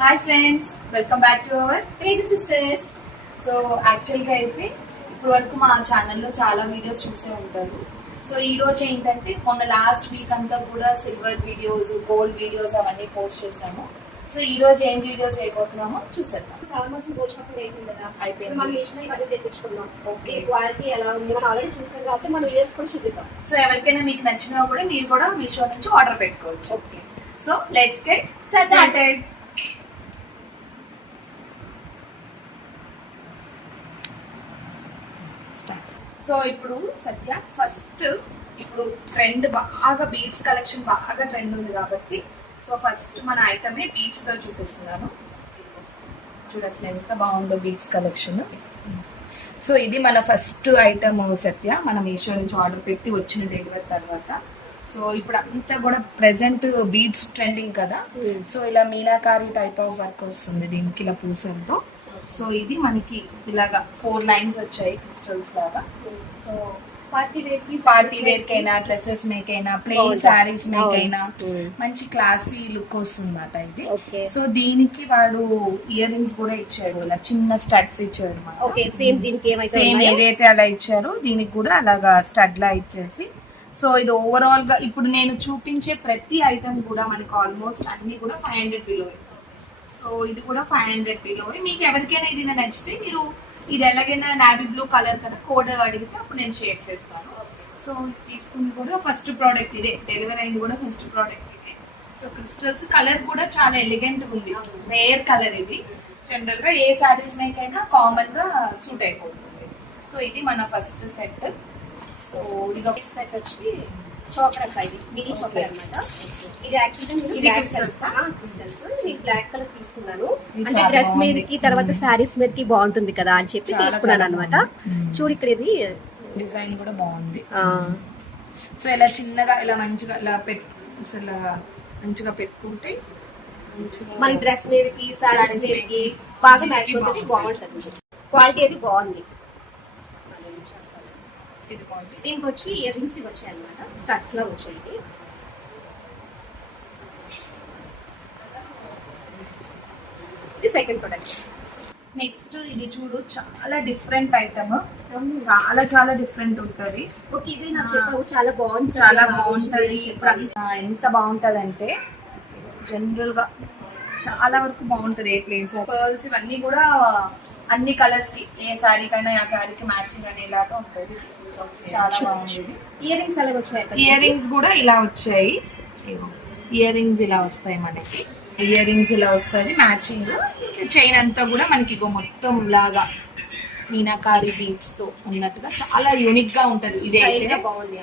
Hi friends, welcome back to our crazy sisters. So యాక్చువల్గా అయితే ఇప్పుడు వరకు మా ఛానల్లో చాలా వీడియోస్ చూసే ఉంటారు. సో ఈ రోజు ఏంటంటే మొన్న లాస్ట్ వీక్ అంతా కూడా సిల్వర్ వీడియోస్, గోల్డ్ వీడియోస్ అవన్నీ పోస్ట్ చేసాము. సో ఈ రోజు ఏం వీడియో చేయబోతున్నామో చూసేద్దాం. చాలా మంది గోల్డ్ షాపింగ్ అయిపోయింది కదా, అయిపోయింది. మనం చేసిన ఇవన్నీ తెప్పించుకున్నాం. ఓకే, క్వాలిటీ ఎలా ఉంది మనం ఆల్రెడీ చూసాం కాబట్టి మనం వీడియోస్ కూడా చూద్దాం. సో ఎవరికైనా మీకు నచ్చినా కూడా మీరు కూడా మీషో నుంచి ఆర్డర్ పెట్టుకోవచ్చు. Okay, so let's get started. So ఇప్పుడు సత్య ఫస్ట్ ఇప్పుడు ట్రెండ్ బాగా బీడ్స్ కలెక్షన్ బాగా ట్రెండ్ ఉంది కాబట్టి సో ఫస్ట్ మన ఐటమే బీడ్స్ తో చూపిస్తున్నాను. చూడు అసలు ఎంత బాగుందో బీడ్స్ కలెక్షన్. సో ఇది మన ఫస్ట్ ఐటమ్ సత్య, మనం మీషో నుంచి ఆర్డర్ పెట్టి వచ్చిన డెలివరీ తర్వాత. సో ఇప్పుడు అంతా కూడా ప్రెసెంట్ బీడ్స్ ట్రెండింగ్ కదా. సో ఇలా మీనాకారి టైప్ ఆఫ్ వర్క్ వస్తుంది దీనికి, ఇలా పూసలతో. సో ఇది మనకి ఇలాగా 4 లైన్స్ వచ్చాయి క్రిస్టల్స్ లాగా. సో పార్టీ వేర్ కైనా, డ్రెస్సెస్ మేకైనా, ప్లెయిన్ శారీస్ మేకైనా మంచి క్లాసీ లుక్ వస్తుంది అన్నమాట ఇది. సో దీనికి వాడు ఇయర్ రింగ్స్ కూడా ఇచ్చాడు, ఇలా చిన్న స్టడ్స్ ఇచ్చాడు. సేమ్ ఏదైతే అలా ఇచ్చారో దీనికి కూడా అలాగా స్టడ్ లా ఇచ్చేసి. సో ఇది ఓవరాల్ గా ఇప్పుడు నేను చూపించే ప్రతి ఐటమ్ కూడా మనకి ఆల్మోస్ట్ అన్ని కూడా 500 బిలో. సో ఇది కూడా 500 బిలో. మీకు ఎవరికైనా ఇది నచ్చితే మీరు ఇది ఎలాగైనా నావీ బ్లూ కలర్ కదా, కోడ్ అడిగితే అప్పుడు నేను షేర్ చేస్తాను. సో తీసుకుంది కూడా ఫస్ట్ ప్రోడక్ట్ ఇదే, డెలివరీ అయింది కూడా ఫస్ట్ ప్రోడక్ట్ ఇదే. సో క్రిస్టల్స్ కలర్ కూడా చాలా ఎలిగెంట్ ఉంది, రేర్ కలర్ ఇది. జనరల్ గా ఏ శారీస్ మేకైనా కామన్ గా సూట్ అయిపోతుంది. సో ఇది మన ఫస్ట్ సెట్. సో ఇది ఒక సెట్ వచ్చి చోకర్, ఇది మినీ చోకర్ అన్నమాట. ఇది యాక్చువల్లీ క్రిస్టల్స్, నేను బ్లాక్ కలర్ తీసుకున్నాను. అంటే డ్రెస్ మీదకి తర్వాత శారీస్ మీదకి బాగుంటుంది కదా అని చెప్పి తీసుకున్నాను అనమాట. చూడు ఇక్కడ ఇది డిజైన్ కూడా బాగుంది. సో ఇలా చిన్నగా ఇలా మంచిగా ఇలా ఇలా మంచిగా పెట్టుకుంటే మన డ్రెస్ మీదకి శారీస్ మీదకి బాగా మ్యాచ్ అవుతుంది, బాగుంటుంది. క్వాలిటీ అది బాగుంది. దీనికి వచ్చి ఇయర్ రింగ్స్ ఇవి వచ్చాయి అనమాట, స్టడ్స్ లా వచ్చాయి. ఇది సెకండ్ ప్రొడక్ట్. నెక్స్ట్ ఇది చూడు, చాలా డిఫరెంట్ ఐటమ్, చాలా చాలా డిఫరెంట్ ఉంటది. ఓకే, ఇది నాకు చెప్పావు, చాలా బాగుంది, చాలా బాగుంటది. ఎంత బాగుంటది అంటే జనరల్ గా చాలా వరకు బాగుంటది. ఏ ప్లేన్స్ పర్ల్స్ ఇవన్నీ కూడా అన్ని కలర్స్ కి, ఏ శారీ కైనా ఆ శారీకి మ్యాచింగ్ అనేలాగా ఉంటది. చాలా బాగుంది. ఇయర్ రింగ్స్ అలాగే వచ్చాయి. ఇయర్ రింగ్స్ కూడా ఇలా వచ్చాయి. ఇయర్ రింగ్స్ ఇలా వస్తాయి మనకి, ఇయర్ రింగ్స్ ఇలా వస్తుంది మ్యాచింగ్. చైన్ అంతా కూడా మనకి మొత్తం లాగా మీనాకారి బీడ్స్ తో ఉన్నట్టుగా చాలా యూనిక్ గా ఉంటది. ఇది బాగుంది,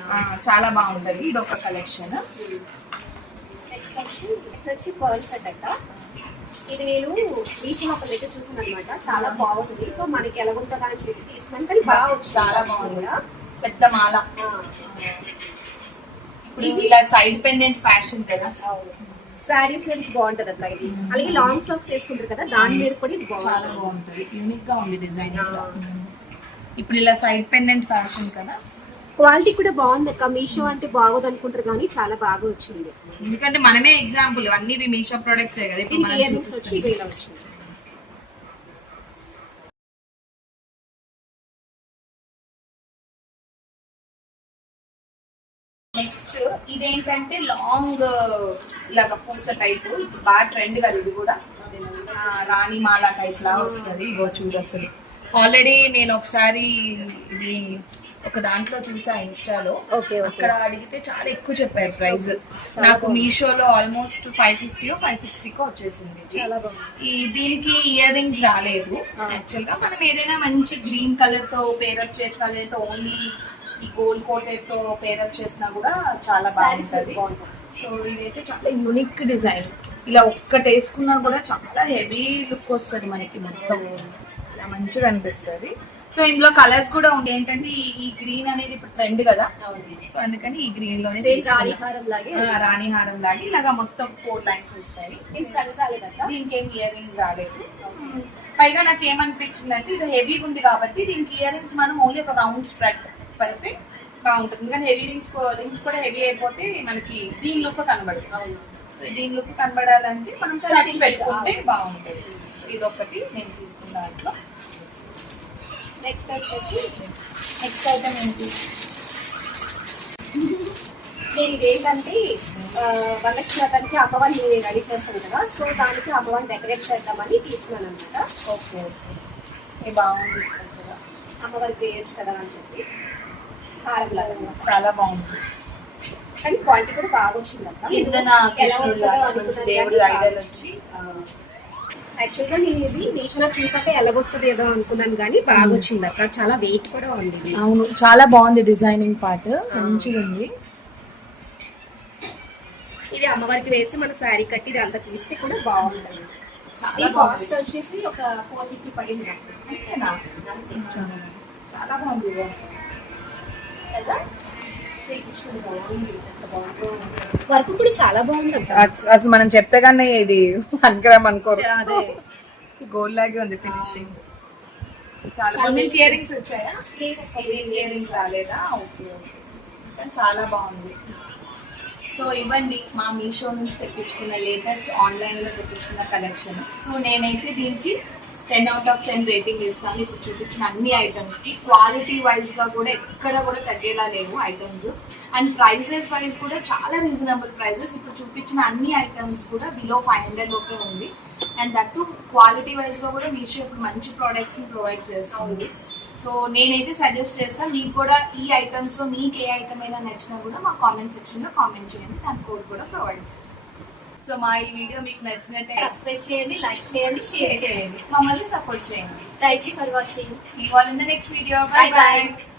చాలా బాగుంటది. ఇది ఒక కలెక్షన్. నెక్స్ట్ వచ్చి పర్ల్ సెట్ అంట. ఇది నేను మీషో ఒక దగ్గర చూసాను అనమాట, చాలా బాగుంది. సో మనకి ఎలా ఉంటుందా అని చెప్పి తీసుకున్నాను, కానీ బాగా వచ్చింది, చాలా బాగుంది. పెద్ద మాల, ఇప్పుడు ఇలా సైడ్ పెండెంట్ ఫ్యాషన్ కదా, శారీస్ మీద బాగుంటది అక్క ఇది. అలాగే లాంగ్ ఫ్రాక్స్ వేసుకుంటారు కదా, దాని మీద కూడా ఇది చాలా బాగుంటది. యూనిక్ గా ఉంది డిజైన్. ఇప్పుడు ఇలా సైడ్ పెండెంట్ ఫ్యాషన్ కదా. క్వాలిటీ కూడా బాగుంది అక్క. మీషో అంటే బాగోదు అనుకుంటారు కానీ చాలా బాగా వచ్చింది. ఎందుకంటే మనమే ఎగ్జాంపుల్, అన్ని మీషో ప్రొడక్ట్స్ కదా. ఇప్పుడు మనం వచ్చింది. నెక్స్ట్ ఇదేంటంటే లాంగ్ ఇలాగ పూస టైప్, ఇప్పుడు బాగా ట్రెండ్ కదా. ఇది కూడా రాణి మాల టైప్ లా వస్తుంది. ఇగో చూడు, అసలు ఆల్రెడీ నేను ఒకసారి ఇది ఒక దాంట్లో చూసా ఇన్స్టాలో. అక్కడ అడిగితే చాలా ఎక్కువ చెప్పారు ప్రైస్. నాకు మీషోలో ఆల్మోస్ట్ 550 560 వచ్చేసింది. దీనికి ఇయర్ రింగ్స్ రాలేదు. యాక్చువల్ గా మనం ఏదైనా మంచి గ్రీన్ కలర్ తో పేరప్ చేస్తా, లేదంటే ఓన్లీ ఈ గోల్డ్ కోటెడ్ తో పేరప్ చేసినా కూడా చాలా బాగుంటుంది. సో ఇదైతే చాలా యూనిక్ డిజైన్. ఇలా ఒక్కటి వేసుకున్నా కూడా చాలా హెవీ లుక్ వస్తుంది మనకి, మొత్తం ఇలా మంచిగా అనిపిస్తుంది. సో ఇందులో కలర్స్ కూడా ఉంది. ఏంటంటే ఈ గ్రీన్ అనేది ఇప్పుడు ట్రెండ్ కదా, సో అందుకని ఈ గ్రీన్ లోనే రాణిహారం లాగా ఇలాగా మొత్తం 4 లైన్స్ వస్తాయి. దీనికి ఏం ఇయర్ రింగ్స్ రాలేదు. పైగా నాకు ఏమనిపించింది అంటే ఇది హెవీగా ఉంది కాబట్టి దీనికి ఇయర్ రింగ్స్ మనం ఓన్లీ ఒక రౌండ్ స్ప్రెడ్ పడితే బాగుంటుంది. కానీ హెవీ రింగ్స్ కూడా హెవీ అయిపోతే మనకి దీని లుక్ కనబడుతుంది. సో దీని లుక్ కనబడాలంటే మనం స్టడ్స్ పెట్టుకుంటే బాగుంటుంది. సో ఇదొకటి నేను తీసుకున్న దాంట్లో. నెక్స్ట్ వచ్చేసి నెక్స్ట్ ఐటమ్ ఏంటి? నేను ఇదేంటంటే వరలక్ష్మి అమ్మవారిని రెడీ చేస్తాను కదా, సో దానికి అమ్మవారిని డెకరేట్ చేద్దామని తీసుకున్నాను అనమాట. ఓకే ఓకే, బాగుంది చక్కగా. అమ్మవారికి చేయొచ్చు కదా అని చెప్పి హారం లాగా అన్నమాట. చాలా బాగుంది. కానీ క్వాలిటీ కూడా బాగా వచ్చింది అక్క. కిందన ఎలా కృష్ణుడు వస్తుందో లాగా అనుకున్నాను మంచి కానీ దేవుడు బాగా ఐడల్ వచ్చింది. వచ్చి యాక్చువల్గా నేను ఇది మీషోలో చూసాక ఎలాగొస్తుంది ఏదో అనుకున్నాను కానీ బాగా వచ్చింది అక్క. చాలా వెయిట్ కూడా ఉంది ఇది. అవును, చాలా బాగుంది డిజైనింగ్ పార్ట్, మంచిగా ఉంది. ఇది అమ్మవారికి వేసి మన శారీ కట్టి ఇది అంతా తీస్తే కూడా బాగుంటుంది. చాలా ఈ బాగుంది. కాస్ట్ వచ్చేసి ఒక 450 పడింది నాకు. అంతేనా? అంతే. చాలా బాగుంది కదా శ్రీకృష్ణుడు బాగుంది, ఎంత బాగుందో. వర్క్ కూడా చాలా బాగుంది అక్క. అసలు మనం చెప్తే కానీ ఇది అనుకురాం అనుకోరు. అదే గోల్డ్ లాగే ఉంది ఫినిషింగ్. చాలా మంది ఇయర్ రింగ్స్ వచ్చాయా? ఇయర్ రింగ్స్ రాలేదా? ఓకే ఓకే, కానీ చాలా బాగుంది. సో ఇవ్వండి మా మీషో నుంచి తెప్పించుకున్న లేటెస్ట్ ఆన్లైన్లో తెప్పించుకున్న కలెక్షన్. సో నేనైతే దీనికి 10 out of 10 రేటింగ్ ఇస్తాను. ఇప్పుడు చూపించిన అన్ని ఐటమ్స్కి క్వాలిటీ వైజ్గా కూడా ఎక్కడ కూడా తగ్గేలా లేవు ఐటమ్స్. అండ్ ప్రైజెస్ వైజ్ కూడా చాలా రీజనబుల్ ప్రైజెస్. ఇప్పుడు చూపించిన అన్ని ఐటమ్స్ కూడా బిలో 500 లోపే ఉంది. అండ్ దట్టు క్వాలిటీ వైజ్గా కూడా మీషో ఇప్పుడు మంచి ప్రోడక్ట్స్ని ప్రొవైడ్ చేస్తూ ఉంది. సో నేనైతే సజెస్ట్ చేస్తాను, మీకు కూడా ఈ ఐటమ్స్లో మీకు ఏ ఐటమ్ అయినా నచ్చినా కూడా మా కామెంట్ సెక్షన్లో కామెంట్ చేయండి, దాని కోడ్ కూడా ప్రొవైడ్ చేస్తాను. సో మా ఈ వీడియో మీకు నచ్చినట్టే సబ్స్క్రైబ్ చేయండి, లైక్ చేయండి, షేర్ చేయండి. మమ్మల్ని సపోర్ట్ చేయండి. Thank you for watching. See you all in the next video. Bye bye.